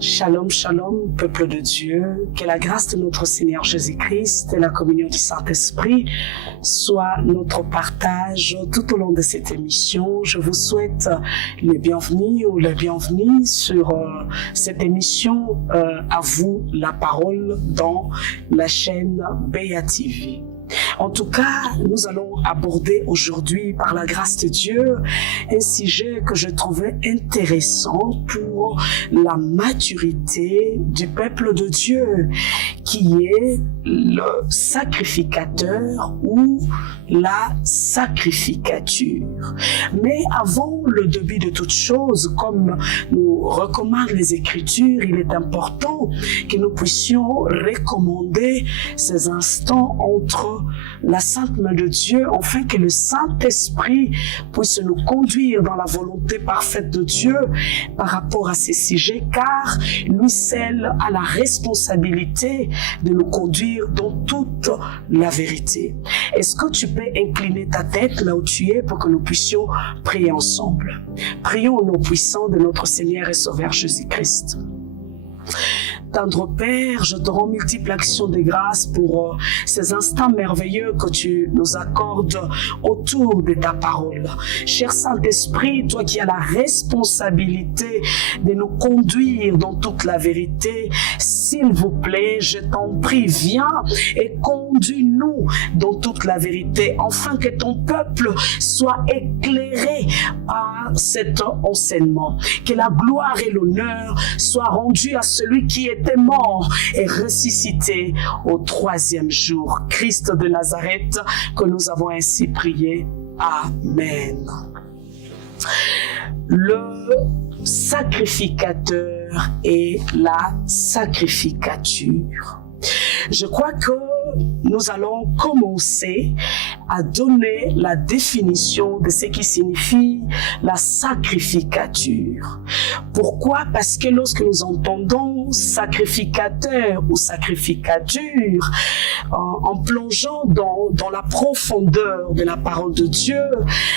Shalom, shalom, peuple de Dieu, que la grâce de notre Seigneur Jésus-Christ et la communion du Saint-Esprit soient notre partage tout au long de cette émission. Je vous souhaite les bienvenus ou les bienvenues sur cette émission à vous la parole dans la chaîne BATV. En tout cas, nous allons aborder aujourd'hui, par la grâce de Dieu, un sujet que je trouvais intéressant pour la maturité du peuple de Dieu, qui est le sacrificateur ou la sacrificature. Mais avant le début de toute chose, comme nous recommandent les Écritures, il est important que nous puissions recommander ces instants entre la sainte main de Dieu, afin que le Saint-Esprit puisse nous conduire dans la volonté parfaite de Dieu par rapport à ces sujets, car lui seul a la responsabilité de nous conduire dans toute la vérité. Est-ce que tu peux incliner ta tête là où tu es pour que nous puissions prier ensemble? Prions au nom puissant de notre Seigneur et Sauveur Jésus-Christ. Tendre Père, je te rends multiples actions de grâce pour ces instants merveilleux que tu nous accordes autour de ta parole. Cher Saint-Esprit, toi qui as la responsabilité de nous conduire dans toute la vérité, s'il vous plaît, je t'en prie, viens et conduis-nous dans toute la vérité, afin que ton peuple soit éclairé par cet enseignement. Que la gloire et l'honneur soient rendus à celui qui était mort et ressuscité au 3e jour, Christ de Nazareth, que nous avons ainsi prié. Amen. Le sacrificateur et la sacrificature. Je crois que nous allons commencer à donner la définition de ce qui signifie la sacrificature. Pourquoi? Parce que lorsque nous entendons sacrificateur ou sacrificature, en plongeant dans la profondeur de la parole de Dieu,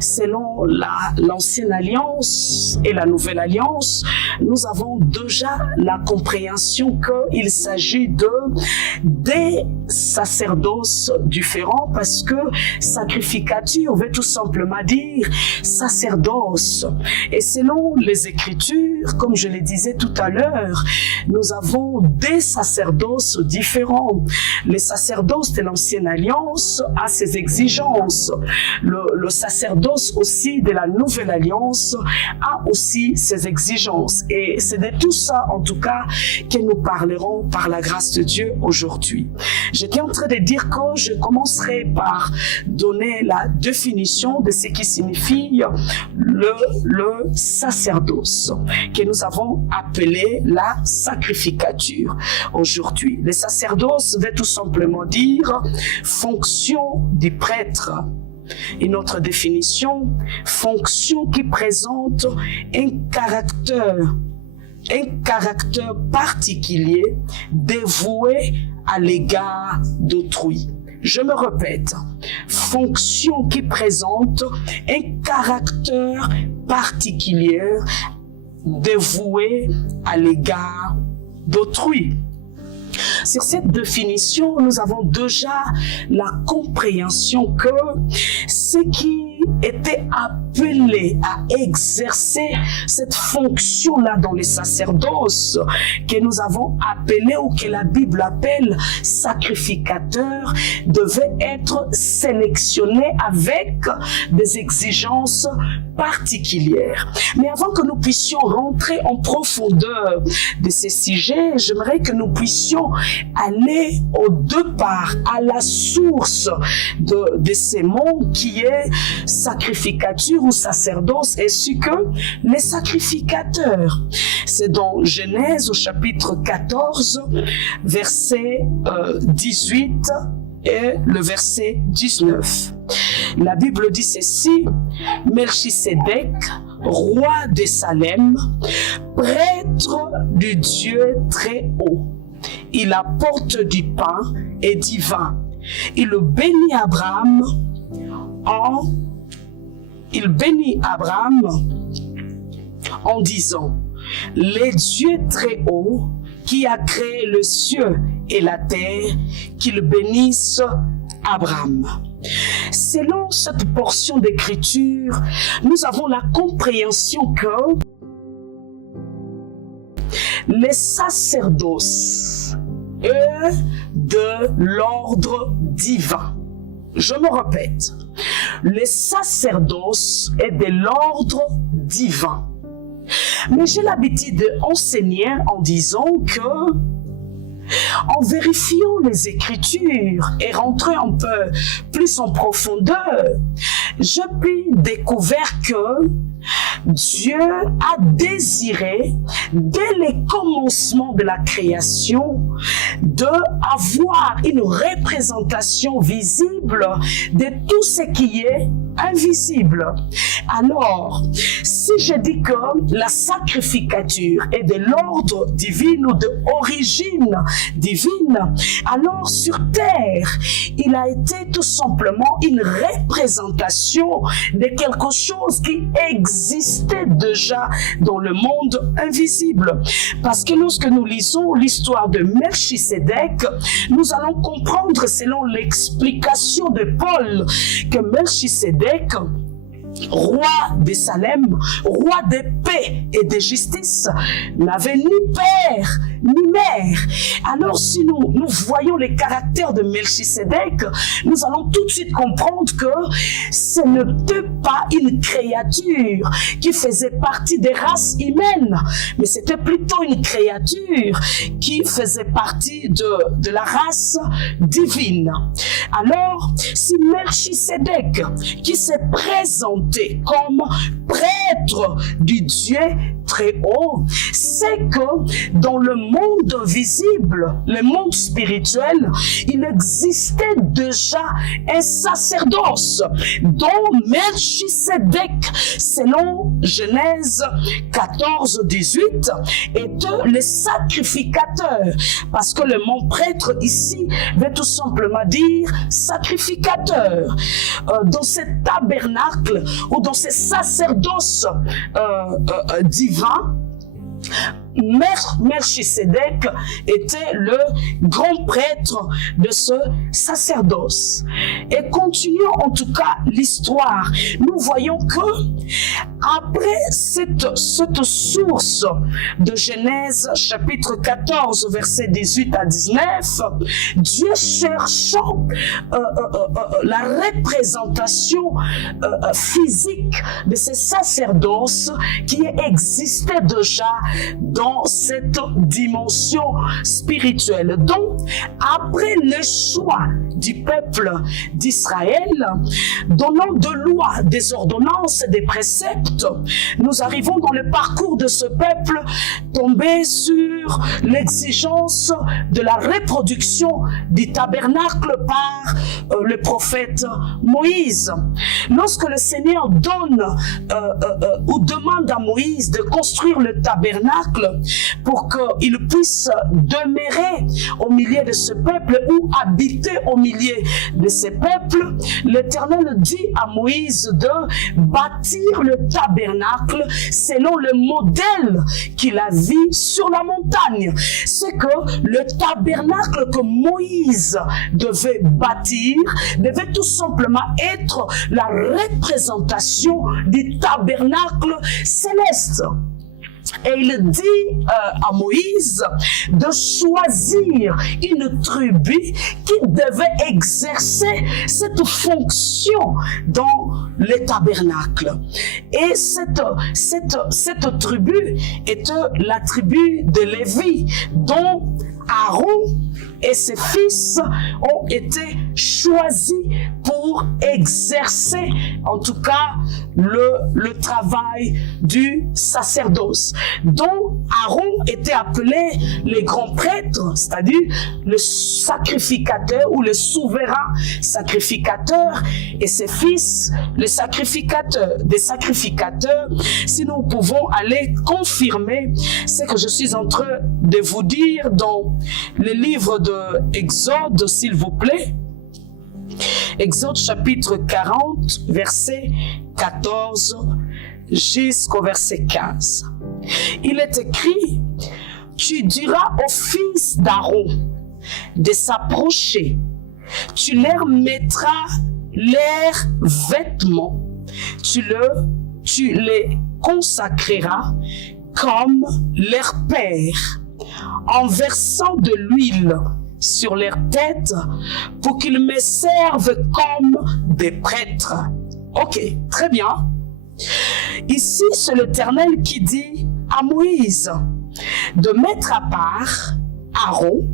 selon l'ancienne alliance et la nouvelle alliance, nous avons déjà la compréhension qu'il s'agit des sacerdoces différents, parce que sacrificature veut tout simplement dire sacerdoce. Et selon les Écritures, comme je le disais tout à l'heure, nous avons des sacerdoces différents. Les sacerdoces de l'ancienne alliance a ses exigences. Le sacerdoce aussi de la nouvelle alliance a aussi ses exigences. Et c'est de tout ça, en tout cas, que nous parlerons par la grâce de Dieu aujourd'hui. J'étais en train de dire que je commencerai par donner la définition de ce qui signifie le sacerdoce, que nous avons appelé la sacrificature aujourd'hui. Le sacerdoce veut tout simplement dire fonction du prêtre. Une autre définition, fonction qui présente un caractère particulier dévoué à l'égard d'autrui. Je me répète, fonction qui présente un caractère particulier dévoué à l'égard d'autrui. Sur cette définition, nous avons déjà la compréhension que ce qui était appelé à exercer cette fonction-là dans les sacerdoces, que nous avons appelé ou que la Bible appelle sacrificateur, devait être sélectionné avec des exigences particulières. Mais avant que nous puissions rentrer en profondeur de ces sujets, j'aimerais que nous puissions aller au départ, à la source de ces mots qui est sacrificature ou sacerdoce, ainsi que les sacrificateurs. C'est dans Genèse au chapitre 14, verset 18 et le verset 19. La Bible dit ceci: Melchisédek, roi de Salem, prêtre du Dieu très haut, il apporte du pain et du vin. Il bénit Abraham en disant: les dieux très hauts, qui a créé le ciel et la terre, qu'il bénisse Abraham. Selon cette portion d'écriture, nous avons la compréhension que les sacerdoces est de l'ordre divin. Je me répète, les sacerdoces est de l'ordre divin. Mais j'ai l'habitude d'enseigner en disant que, en vérifiant les Écritures et rentrant un peu plus en profondeur, j'ai pu découvrir que Dieu a désiré, dès les commencements de la création, d'avoir une représentation visible de tout ce qui est invisible. Alors, si je dis que la sacrificature est de l'ordre divin ou de origine divine, alors sur terre, il a été tout simplement une représentation de quelque chose qui existait déjà dans le monde invisible. Parce que lorsque nous lisons l'histoire de Melchisédek, nous allons comprendre selon l'explication de Paul que Melchisédek, roi de Salem, roi de paix et de justice, n'avait ni père ni mère. Alors si nous voyons les caractères de Melchisédek, nous allons tout de suite comprendre que ce n'était pas une créature qui faisait partie des races humaines, mais c'était plutôt une créature qui faisait partie de la race divine. Alors, si Melchisédek, qui s'est présenté comme prêtre du Dieu très haut, c'est que dans le monde visible, le monde spirituel, il existait déjà un sacerdoce dont Melchisédek, selon Genèse 14-18, était le sacrificateur, parce que le mot prêtre ici veut tout simplement dire sacrificateur. Dans ce tabernacle ou dans ce sacerdoce divin, Melchisédek était le grand prêtre de ce sacerdoce. Et continuons en tout cas l'histoire. Nous voyons que après cette source de Genèse chapitre 14 versets 18 à 19, Dieu cherchant la représentation physique de ces sacerdoces qui existaient déjà dans cette dimension spirituelle. Donc, après le choix du peuple d'Israël, donnant des lois, des ordonnances, des préceptes, nous arrivons dans le parcours de ce peuple tombé sur l'exigence de la reproduction du tabernacle par le prophète Moïse. Lorsque le Seigneur donne ou demande à Moïse de construire le tabernacle pour qu'il puisse demeurer au milieu de ce peuple ou habiter au milieu de ce peuple, l'Éternel dit à Moïse de bâtir le tabernacle selon le modèle qu'il a vu sur la montagne. C'est que le tabernacle que Moïse devait bâtir devait tout simplement être la représentation du tabernacle céleste. Et il dit à Moïse de choisir une tribu qui devait exercer cette fonction dans le tabernacle. Et cette tribu était la tribu de Lévi, dont Aaron et ses fils ont été choisis pour exercer, en tout cas, le travail du sacerdoce. Donc, Aaron était appelé le grand prêtre, c'est-à-dire le sacrificateur ou le souverain sacrificateur, et ses fils, les sacrificateurs. Des sacrificateurs, si nous pouvons aller confirmer ce que je suis en train de vous dire dans le livre de Exode, s'il vous plaît. Exode chapitre 40, verset 14 jusqu'au verset 15. il est écrit, tu diras aux fils d'Aaron de s'approcher, tu leur mettras leurs vêtements, tu les consacreras comme leur père, en versant de l'huile sur leur tête pour qu'ils me servent comme des prêtres. Ok, très bien. Ici, c'est l'Éternel qui dit à Moïse de mettre à part Aaron,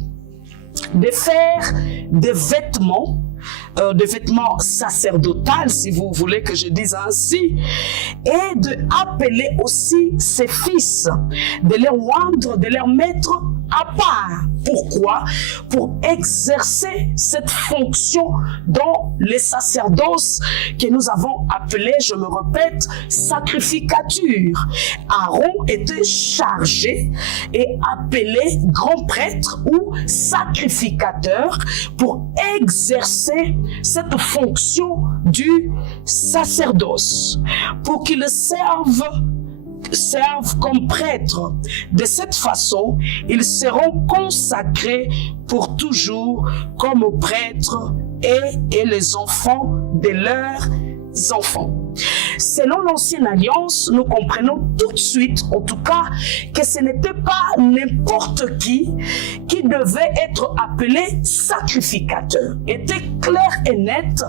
de faire des vêtements sacerdotaux, si vous voulez que je dise ainsi, et d'appeler aussi ses fils, de les oindre, de les mettre à part. Pourquoi? Pour exercer cette fonction dans les sacerdoces que nous avons appelé, je me répète, sacrificature. Aaron était chargé et appelé grand prêtre ou sacrificateur pour exercer cette fonction du sacerdoce, pour qu'il serve comme prêtres. De cette façon, ils seront consacrés pour toujours comme prêtres et les enfants de leurs enfants. Selon l'Ancienne Alliance, nous comprenons tout de suite, en tout cas, que ce n'était pas n'importe qui devait être appelé sacrificateur. Il était clair et net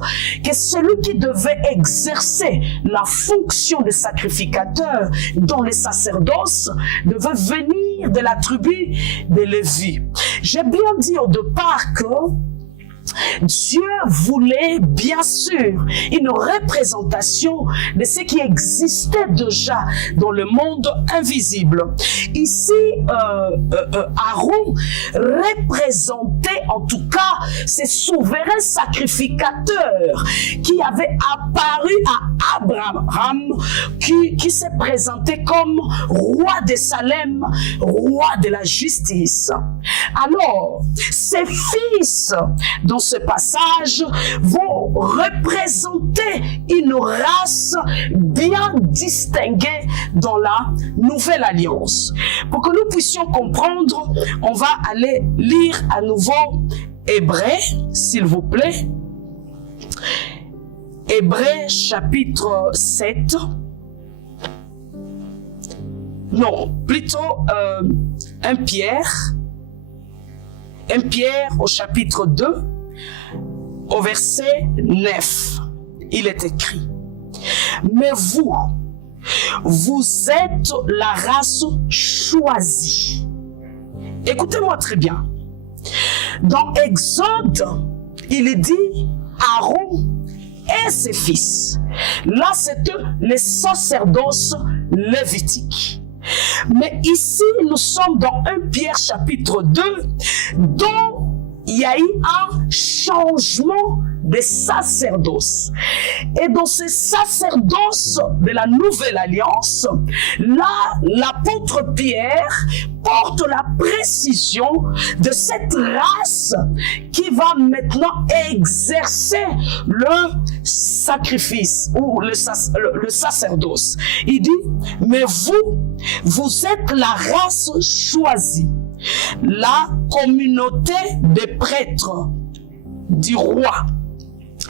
que celui qui devait exercer la fonction de sacrificateur dans les sacerdoces devait venir de la tribu de Lévi. J'ai bien dit au départ que Dieu voulait bien sûr une représentation de ce qui existait déjà dans le monde invisible. Ici, Aaron représentait en tout cas ces souverains sacrificateurs qui avaient apparu à Abraham, qui s'est présenté comme roi de Salem, roi de la justice. Alors, ses fils, dans ce passage, vont représenter une race bien distinguée dans la Nouvelle Alliance. Pour que nous puissions comprendre, on va aller lire à nouveau Hébreux, s'il vous plaît. Hébreux chapitre 7. Non, plutôt 1 Pierre. 1 Pierre au chapitre 2, au verset 9, il est écrit, « Mais vous êtes la race choisie. » Écoutez-moi très bien. Dans Exode, il est dit Aaron et ses fils. Là, c'était les sacerdoces lévitiques. Mais ici, nous sommes dans 1 Pierre chapitre 2, dont il y a eu un changement de sacerdoce. Et dans ces sacerdoces de la Nouvelle Alliance, là, l'apôtre Pierre porte la précision de cette race qui va maintenant exercer le sacrifice ou le sacerdoce. Il dit, mais vous êtes la race choisie, la communauté des prêtres du roi.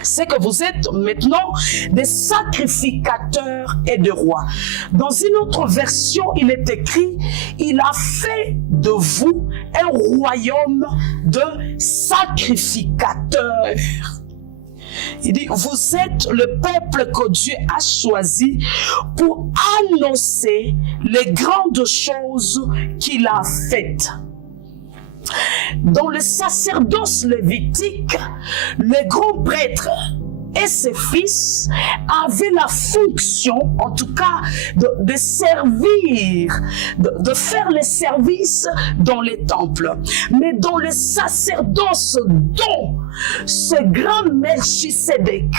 C'est que vous êtes maintenant des sacrificateurs et des rois. Dans une autre version, il est écrit, il a fait de vous un royaume de sacrificateurs. Il dit, vous êtes le peuple que Dieu a choisi pour annoncer les grandes choses qu'il a faites. Dans le sacerdoce lévitique, le grand prêtre et ses fils avaient la fonction, en tout cas, de servir, de faire les services dans les temples. Mais dans le sacerdoce dont ce grand Melchisédek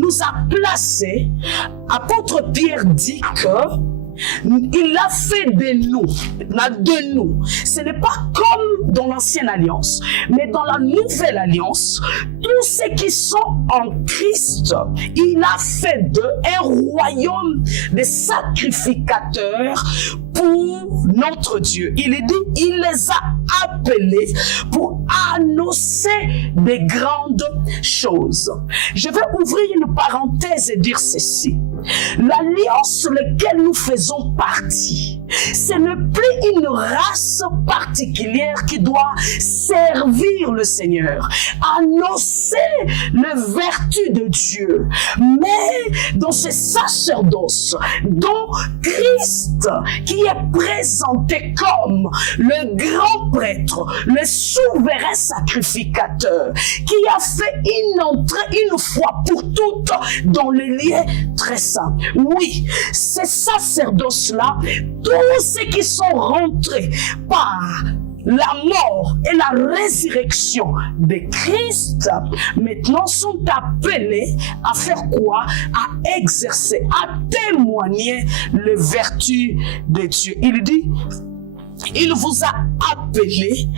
nous a placés, apôtre Pierre dit que Il a fait de nous. Ce n'est pas comme dans l'ancienne alliance, mais dans la nouvelle alliance, tous ceux qui sont en Christ, il a fait d'eux un royaume de sacrificateurs pour notre Dieu. Il est dit, il les a appelés pour annoncer des grandes choses. Je vais ouvrir une parenthèse et dire ceci. L'alliance sur laquelle nous faisons partie, ce n'est plus une race particulière qui doit servir le Seigneur, annoncer les vertus de Dieu, mais dans ce sacerdoce dont Christ, qui est présenté comme le grand prêtre, le souverain sacrificateur, qui a fait une entrée une fois pour toutes dans les lieux très saints. Oui, ces sacerdoces-là, tous ceux qui sont rentrés par la mort et la résurrection de Christ, maintenant sont appelés à faire quoi? À exercer, à témoigner les vertus de Dieu. Il dit, il vous a appelé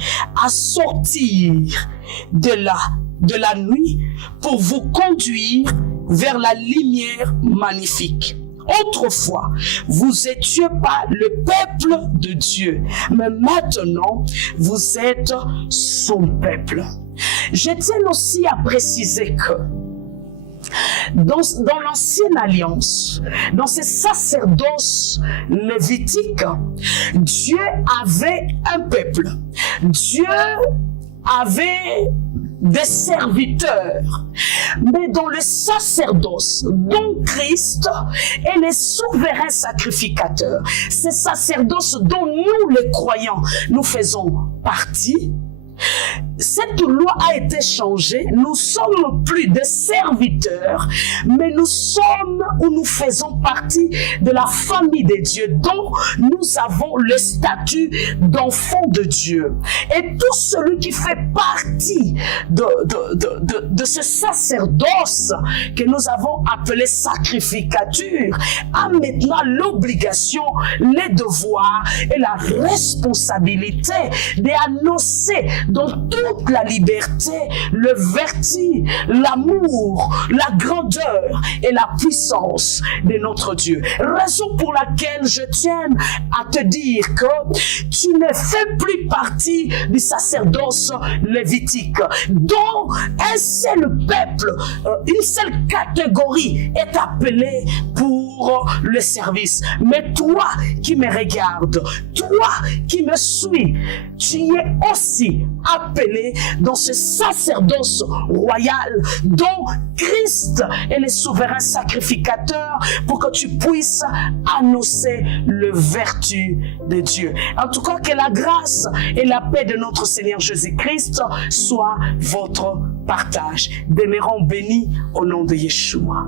à sortir de la nuit pour vous conduire vers la lumière magnifique. Autrefois, vous étiez pas le peuple de Dieu, mais maintenant, vous êtes son peuple. Je tiens aussi à préciser que dans l'ancienne alliance, dans ces sacerdoces lévitiques, Dieu avait un peuple. Dieu avait des serviteurs. Mais dans le sacerdoce, dont Christ est le souverain sacrificateur, ces sacerdoces dont nous les croyants, nous faisons partie, cette loi a été changée. Nous sommes plus des serviteurs, mais nous sommes ou nous faisons partie de la famille de Dieu, dont nous avons le statut d'enfant de Dieu. Et tout celui qui fait partie de ce sacerdoce que nous avons appelé sacrificature a maintenant l'obligation, les devoirs et la responsabilité d'annoncer dans toute la liberté, le vertu, l'amour, la grandeur et la puissance de notre Dieu. Raison pour laquelle je tiens à te dire que tu ne fais plus partie du sacerdoce lévitique, dont un seul peuple, une seule catégorie est appelée pour le service. Mais toi qui me regardes, toi qui me suis, tu es aussi appelé dans ce sacerdoce royal dont Christ est le souverain sacrificateur pour que tu puisses annoncer le vertu de Dieu. En tout cas, que la grâce et la paix de notre Seigneur Jésus-Christ soient votre partage. Demeurons bénis au nom de Yeshua.